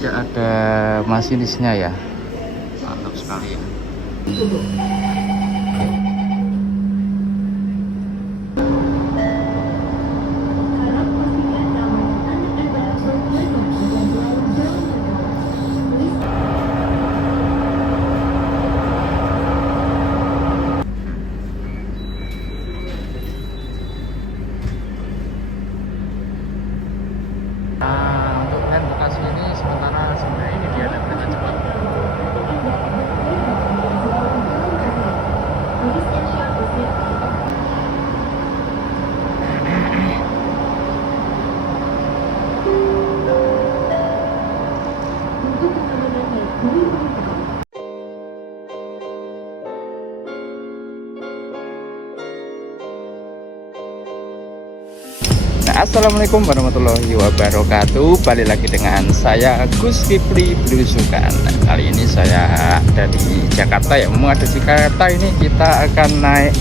tidak ada masinisnya ya, mantap sekali ya. Nah, untuk rem Bekasi ini sementara sebenarnya ini dia ada kereta cepat. Assalamualaikum warahmatullahi wabarakatuh. Balik lagi dengan saya Gus Kipli Blusukan. Kali ini saya ada di Jakarta ya. Mau ada di Jakarta ini kita akan naik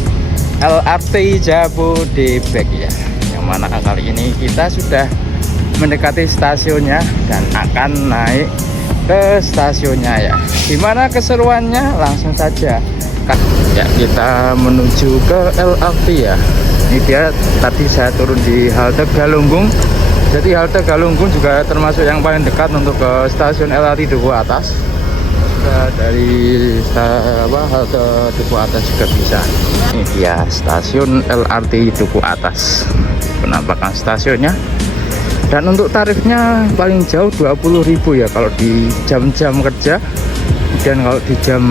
LRT Jabodebek ya. Yang mana kali ini kita sudah mendekati stasiunnya dan akan naik ke stasiunnya ya. Gimana keseruannya? Langsung saja. Ya, kita menuju ke LRT ya. Ini dia, tadi saya turun di halte Galunggung. Jadi halte Galunggung juga termasuk yang paling dekat untuk ke stasiun LRT Duku Atas. Dari halte Duku Atas juga bisa. Ini dia stasiun LRT Duku Atas. Penampakan stasiunnya. Dan untuk tarifnya paling jauh 20.000 ya kalau di jam-jam kerja. Dan kalau di jam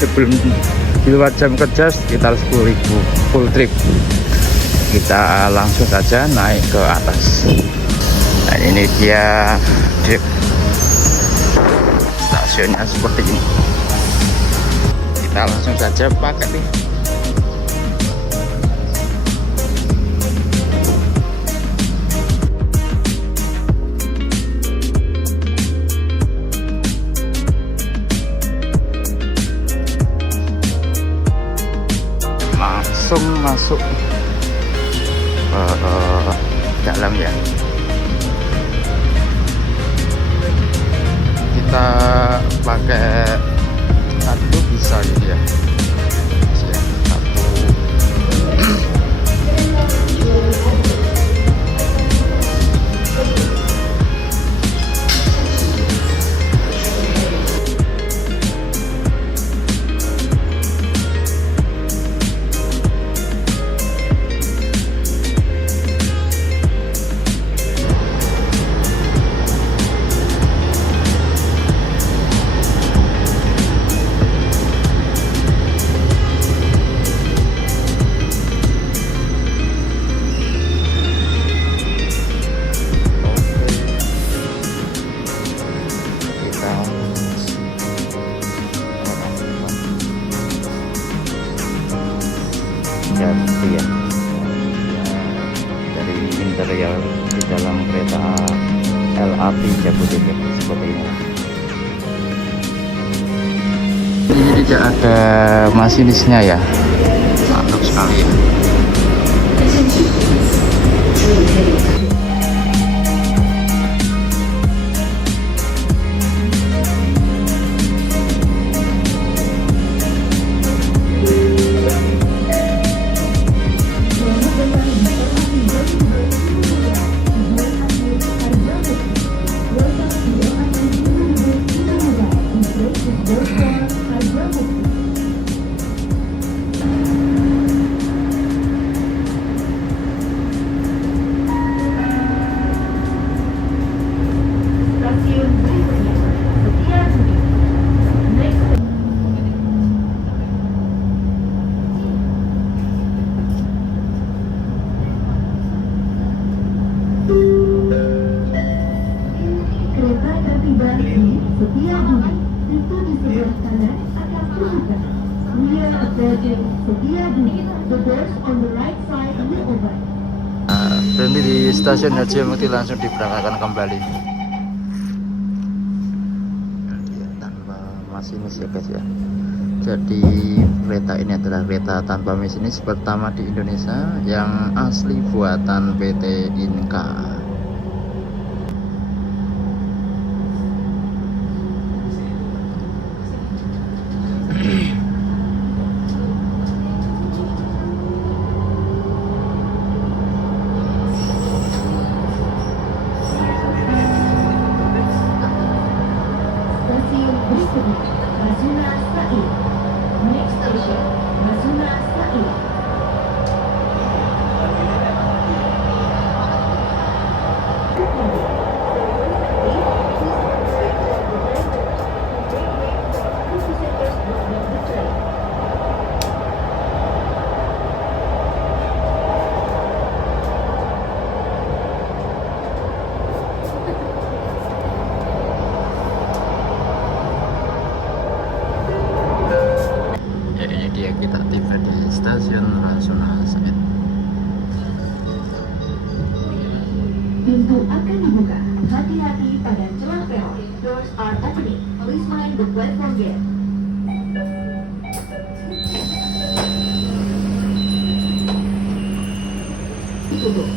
sebelum di luar jam kerja sekitar 10.000 full trip. Kita langsung saja naik ke atas. Nah, ini dia stasiunnya seperti ini. Kita langsung saja pakai nih. Langsung masuk ke dalam ya. Kita pakai kartu bisa gitu ya. Kartu. Ya, dari interior di dalam kereta LRT Jabodebek seperti ini. Ini tidak ada masinisnya ya, mantap sekali ya. Berhenti di stasiun Harjamukti langsung diberangkatkan kembali. Tanpa masinis ya guys ya. Jadi kereta ini adalah kereta tanpa masinis pertama di Indonesia yang asli buatan PT Inka. tersebut Rasuna Said. Next station, Rasuna Said. Ini dia, kita tiba di stasiun Rasuna Said. Pintu akan dibuka. Hati-hati pada celah peron. Doors are opening. Please mind the platform gate. Ditutup.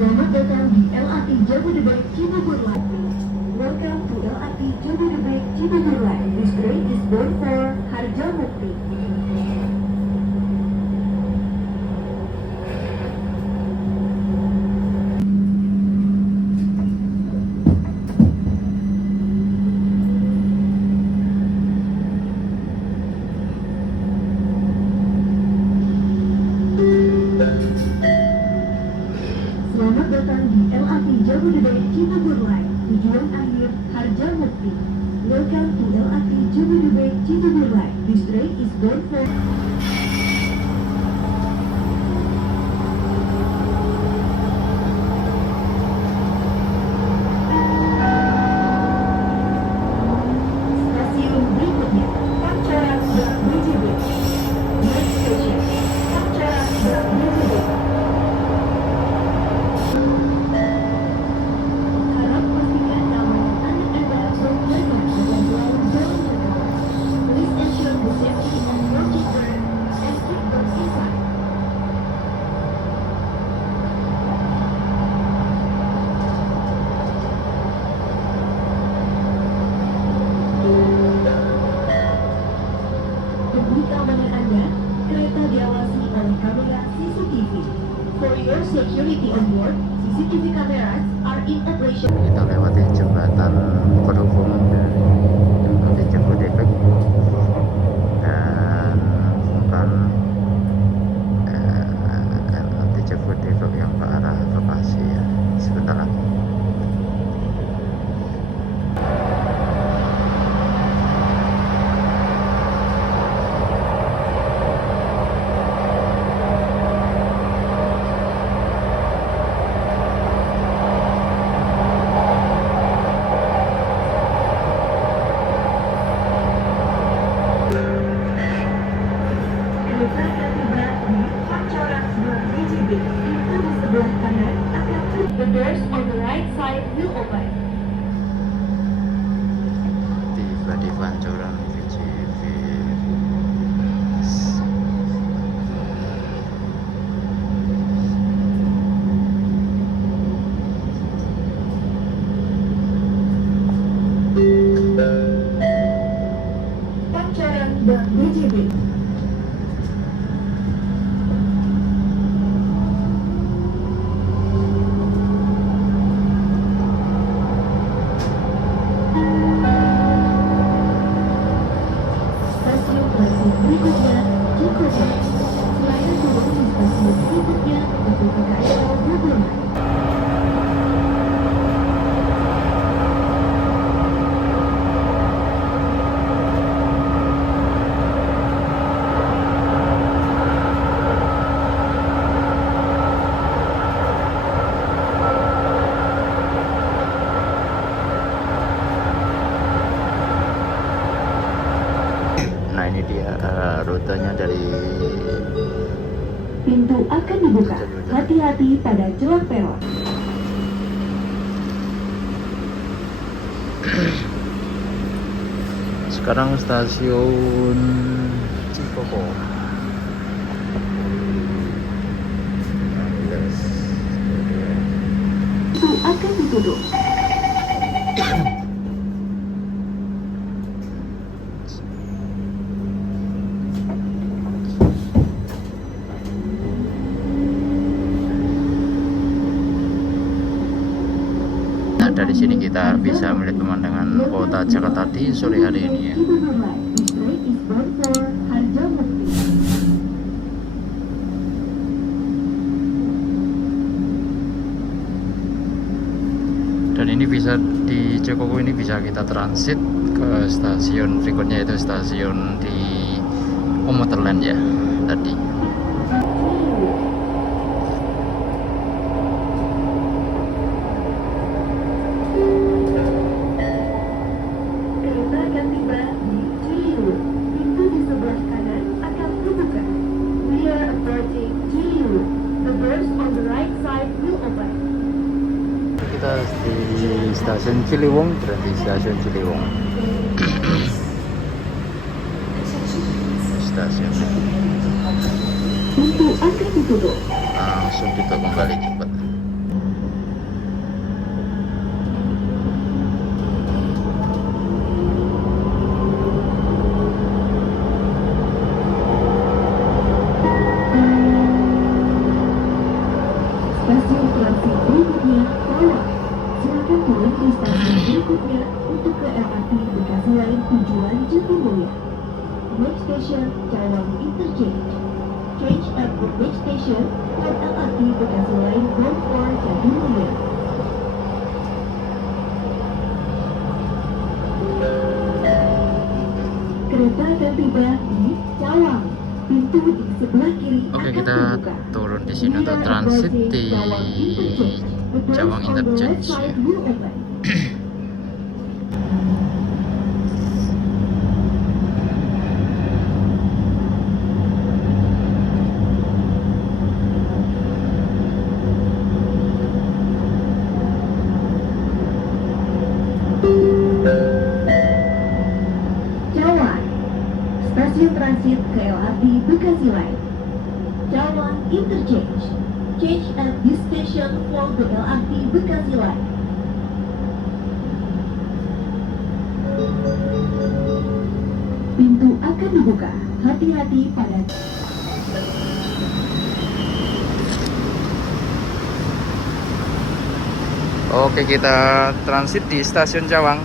Selamat datang di LRT Jabodebek Cibubur Line. Welcome to LRT Jabodebek Cibubur Line. This train is bound for Harjamukti. Selamat datang di LRT Jabodebek Cibubur Line. Tujuan akhir Harjamukti. Welcome to LRT Jabodebek Cibubur Line. This train is bound for stasiun berikutnya, Pancoran BJB. Next station, Pancoran BJB. Harap pastikan keamanan anak Anda terjaga dengan selalu jalan berkala. Please ensure the safety of your children and keep them inside. Demi keamanan Anda, kereta diawasi oleh kamera CCTV. For your security on board, CCTV cameras are in operation. Kita lewati jembatan penghubung di Jabodebek dan bukan LRT Jabodebek yang ke arah Bekasi ya, sebentar lagi. Kereta akan tiba di Pancoran BJB. Pintu di sebelah kanan akan tutup. The doors on the right side will open. Tiba di Pancoran BJB. Pancoran BJB. Stasiun Klasik berikutnya, Cikopo. Silakan turun di stasiun berikutnya untuk ke KRL Bogor. Nah ini dia rutenya dari Pintu akan dibuka. Hati-hati pada celah peron. sekarang stasiun Cikopo. Pintu akan ditutup. dari sini kita bisa melihat pemandangan kota Jakarta di sore hari ini ya. Dan ini bisa di Cikopo ini bisa kita transit ke stasiun berikutnya, yaitu stasiun di Komuter Lain ya tadi. Kereta akan tiba di Ciliwung. Pintu di sebelah kanan akan terbuka. We are approaching Ciliwung. The doors on the right side will open. Kita di stasiun Ciliwung, berarti stasiun Ciliwung. Stasiun Pintu akan ditutup. langsung kita kembali cepat. Stasiun transit berikutnya Tawang. Silakan turun di stasiun berikutnya untuk ke LRT Bekasi Lain tujuan Jatimulya. Next station Cawang Interchange. Change at the next station for LRT Bekasi Lain bound for Jatimulya. Kereta akan tiba di Cawang. Pintu di sebelah kiri Oke, akan kita terbuka. turun di sini untuk transit di Cawang Interchange ya. Cawang, stasiun transit ke LRT Bekasi Lain. Cawang Interchange. Change at this station for the LRT Bekasi Lain. Pintu akan dibuka. Hati-hati pada Oke, kita transit di stasiun Cawang.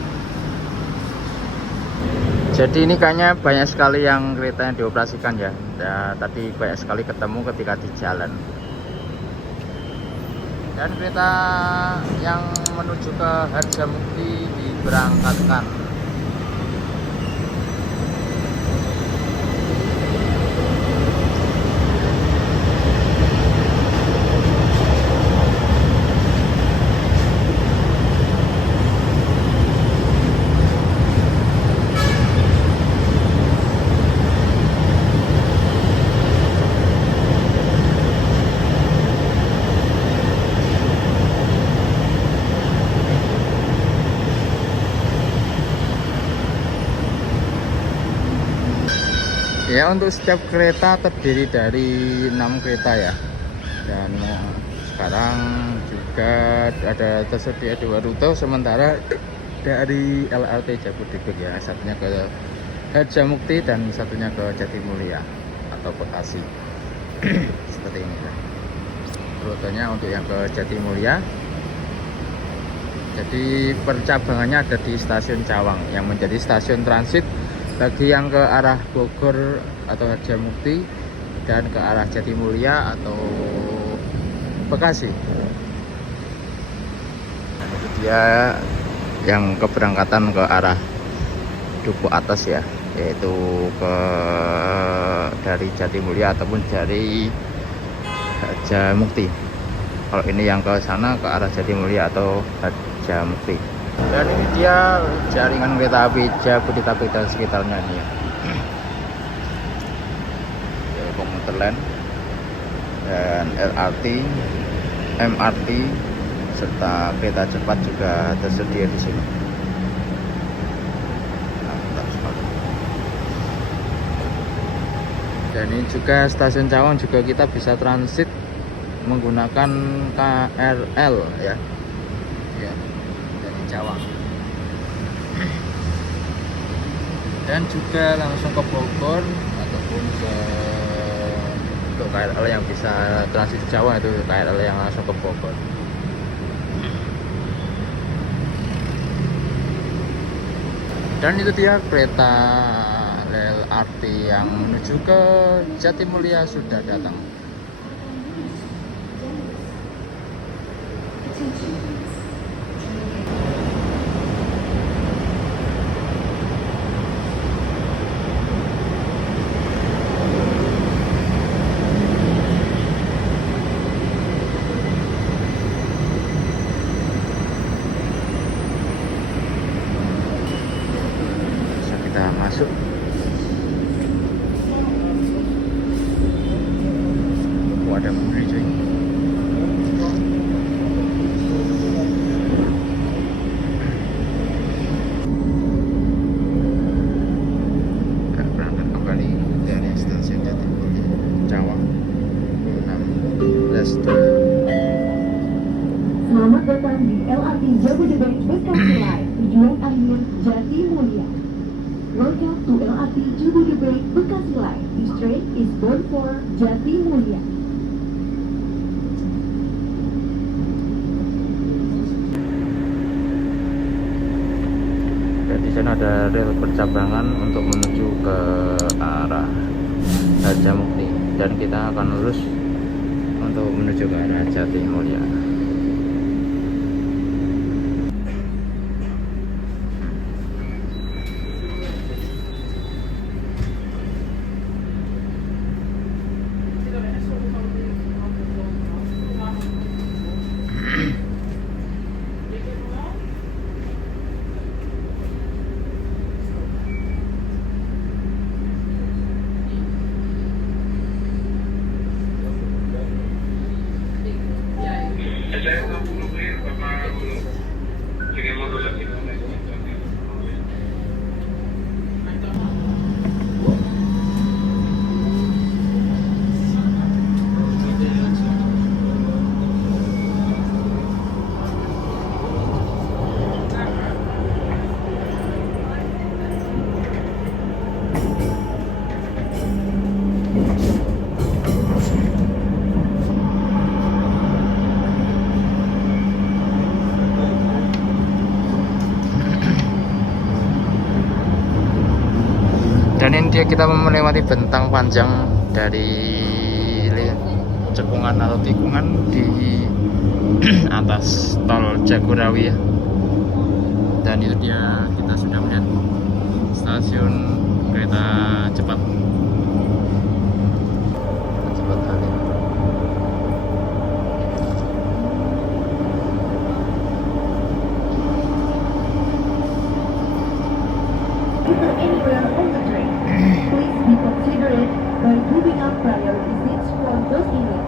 Jadi ini kayaknya banyak sekali yang kereta yang dioperasikan ya. Tadi banyak sekali ketemu ketika di jalan. Dan kereta yang menuju ke Harjamukti diberangkatkan. Ya, untuk setiap kereta terdiri dari 6 kereta ya. Dan sekarang juga ada tersedia 2 rute sementara dari LRT Jabodebek ya. Satunya ke Harjamukti dan satunya ke Jatimulya atau Bekasi. Seperti ini ya. Rutenya untuk yang ke Jatimulya. Jadi percabangannya ada di stasiun Cawang yang menjadi stasiun transit bagi yang ke arah Bogor atau Harjamukti dan ke arah Jatimulya atau Bekasi. Nah, itu dia yang keberangkatan ke arah Duku Atas ya, yaitu dari Jatimulya ataupun dari Harjamukti. Kalau ini yang ke sana ke arah Jatimulya atau Harjamukti. Dan ini dia jaringan kereta api Jabodetabek dan sekitarnya ini ya. Komuter Lain dan LRT, MRT serta kereta cepat juga tersedia di sini. Mantap sekali. Dan ini juga stasiun Cawang juga kita bisa transit menggunakan KRL ya. Ya. Cawang dan juga langsung ke Bogor ataupun ke untuk KRL yang bisa transit Cawang itu KRL yang langsung ke Bogor. Dan itu dia kereta LRT yang menuju ke Jatimulya sudah datang. Bisa kita masuk. Ada menteri cuy. Berangkat kembali dari stasiun Jatimulya Cawang 16. Selamat datang di LRT Jabodebek Bekasi Line, tujuan akhir Jatimulya. Welcome to LRT Jabodebek Bekasi Line. This train is bound for Jatimulya. Di sana ada rel percabangan untuk menuju ke arah Harjamukti dan kita akan lurus untuk menuju ke arah Jatimulya. Dan ini dia kita melewati bentang panjang dari cekungan atau tikungan di atas tol Jagorawi ya. Dan itu dia kita sudah melihat stasiun kereta cepat Halim. Anywhere on the train, please be considerate by moving up priority seats for those in need.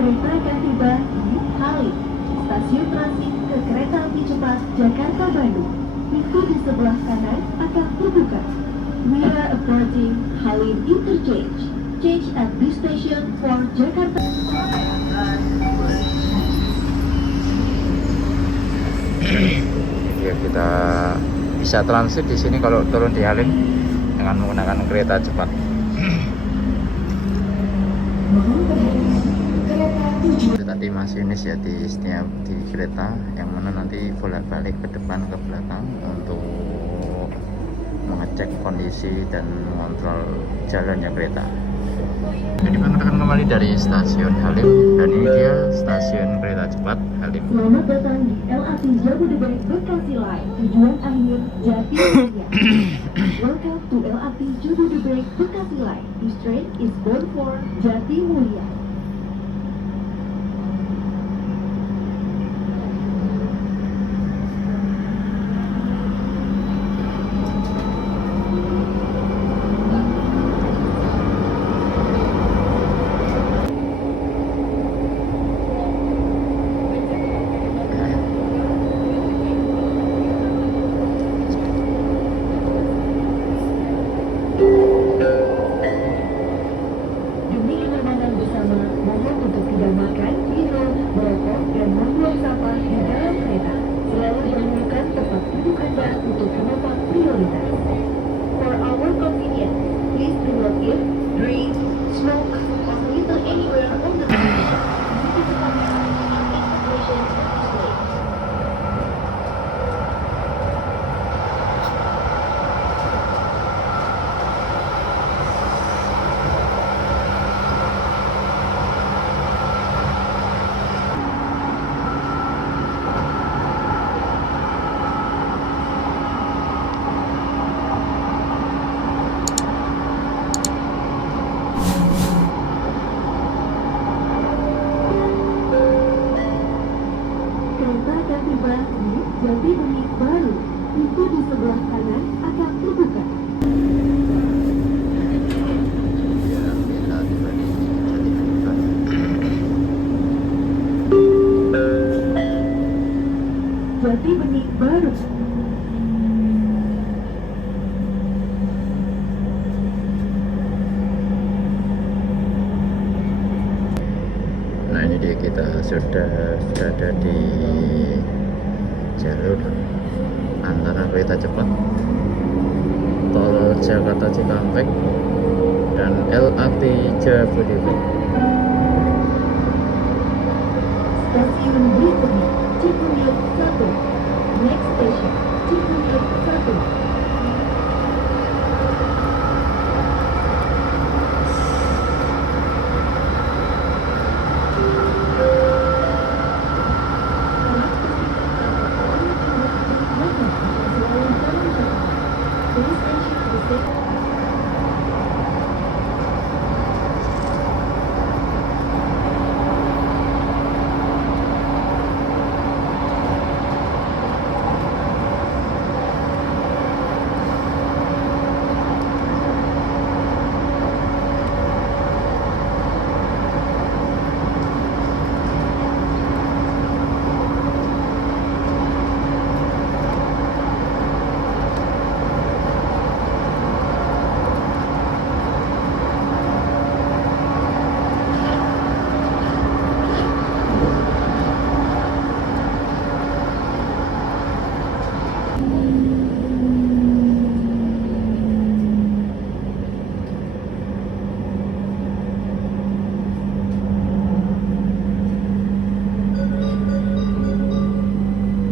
Kereta akan tiba di Halim, stasiun transit ke kereta api cepat Jakarta-Bandung. Pintu di sebelah kanan akan terbuka. We are approaching Halim Interchange. Change at this station for Jakarta. Ya, kita bisa transit di sini kalau turun di Halim dengan menggunakan kereta cepat. Itu tadi masinis ya di setiap di kereta yang mana nanti bolak-balik ke depan ke belakang untuk mengecek kondisi dan mengontrol jalannya kereta. Jadi akan kembali dari stasiun Halim dan ini dia stasiun kereta cepat Halim. Selamat datang di LRT Jabodebek Bekasi Line, tujuan akhir Jatimulya. Welcome to LRT Jabodebek Bekasi Line. This train is bound for Jatimulya. akan tiba di Jati Bening Baru. Pintu di sebelah kanan akan terbuka. Jati Bening Baru. Nah ini dia, kita sudah berada di jalur antara kereta cepat tol Jakarta Cikampek dan LRT Jabodebek. Stasiun berikutnya Cikunir 1. Next station Cikunir 1.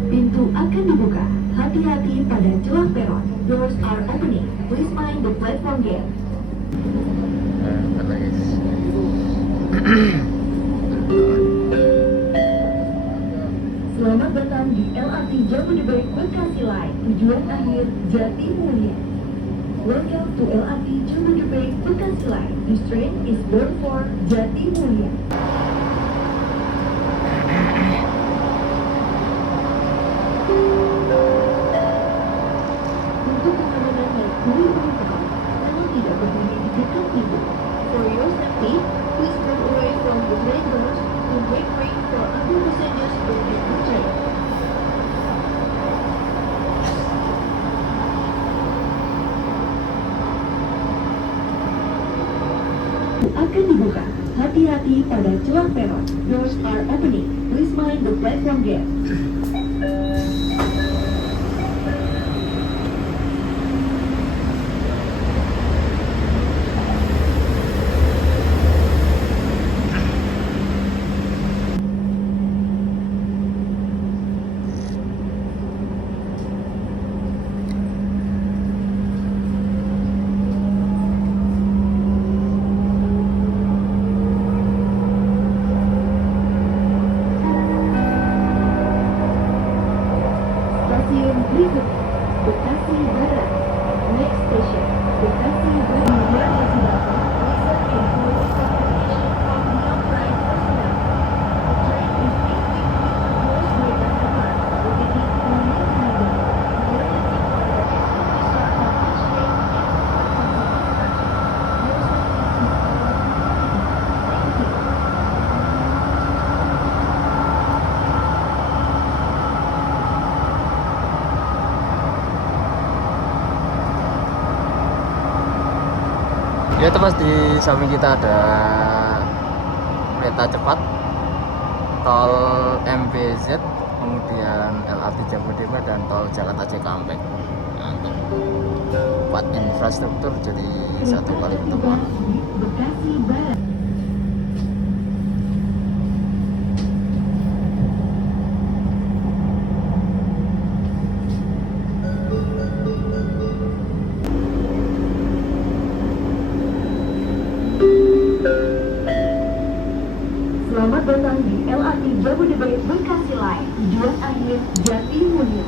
Pintu akan dibuka. Hati-hati pada celah peron. Doors are opening. Please mind the platform gate. Selamat datang di LRT Jabodebek Bekasi Line. Tujuan akhir Jati Mulia. Welcome to LRT Jabodebek Bekasi Line. This train is bound for Jati Mulia. Untuk keamanan naik kulit penumpang, tolong tidak berdiri di dekat pintu. For your safety, please move away from the train doors and wait for other passengers to get the train. Akan dibuka. Hati-hati pada celah peron. Doors are opening. Please mind the platform gate. Stasiun berikutnya Bekasi Barat. Next station Bekasi Barat. Yang disediakan listen and follow communication from the upright personnel. The train is equipped with doors greater than one, located only in the middle. Emergency order is to start at each gate and your safety is our priority. Thank you. Ya teman, di samping kita ada kereta cepat tol MBZ, kemudian LRT Jabodebek dan tol Jakarta Cikampek. Mantap. 4 infrastruktur jadi satu kali pertemuan. Bekasi Barat. Selamat datang di LRT Jabodebek Bekasi Line. Tujuan akhir Jati Mulia.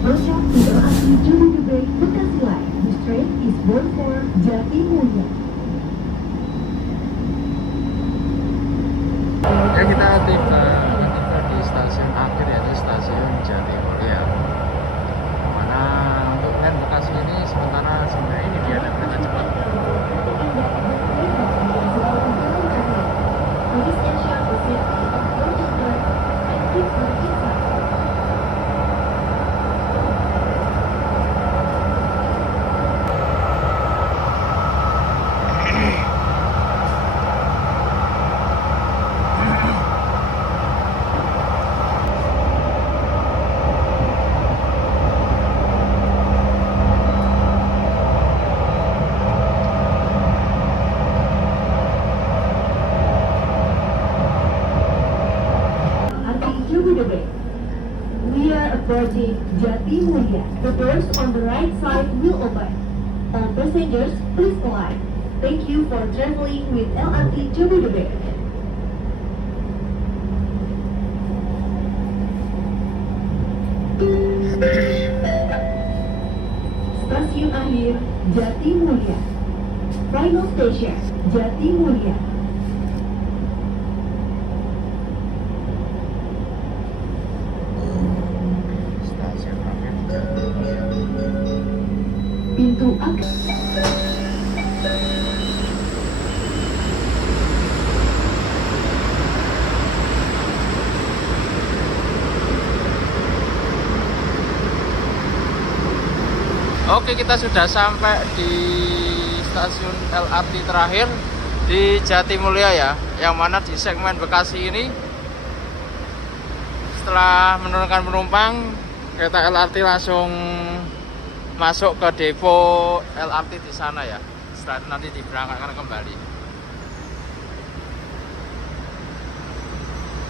Welcome to LRT Jabodebek Bekasi Line. This train is bound for Jati Mulia. Ya kita tiba di stasiun stasiun akhir yaitu stasiun Jatimulya. Mana untuk tren Bekasi ini sementara sampai ini dia ada kereta cepat. We are approaching Jatimulya. The doors on the right side will open. All passengers, please climb. Thank you for traveling with LRT Jabodebek. Stasiun akhir Jatimulya. Final station Jatimulya. Stasiun akhir Jatimulya. Pintu akhir. Oke, kita sudah sampai di stasiun LRT terakhir di Jatimulya ya, yang mana di segmen Bekasi ini setelah menurunkan penumpang, kereta LRT langsung masuk ke depo LRT di sana ya. Setelah itu nanti diberangkatkan kembali.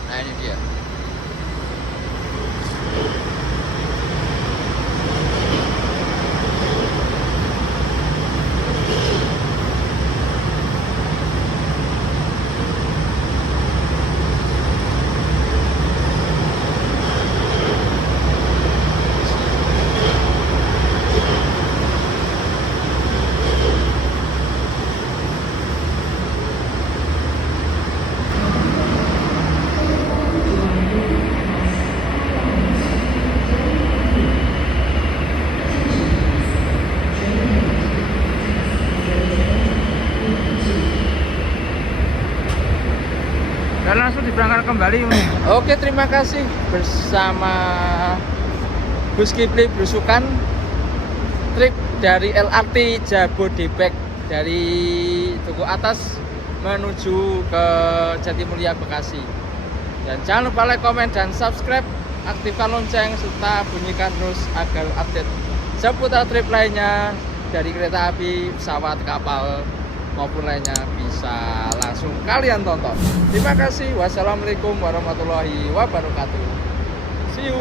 Nah, ini dia. Dan langsung diberangkatkan kembali. Oke, terima kasih bersama Gus Kipli belusukan trip dari LRT Jabodebek dari Duku Atas menuju ke Jatimulya Bekasi. Dan jangan lupa like, komen, dan subscribe, aktifkan lonceng serta bunyikan terus agar update seputar trip lainnya dari kereta api, pesawat, kapal maupun lainnya bisa langsung kalian tonton. Terima kasih. Wassalamualaikum warahmatullahi wabarakatuh. See you.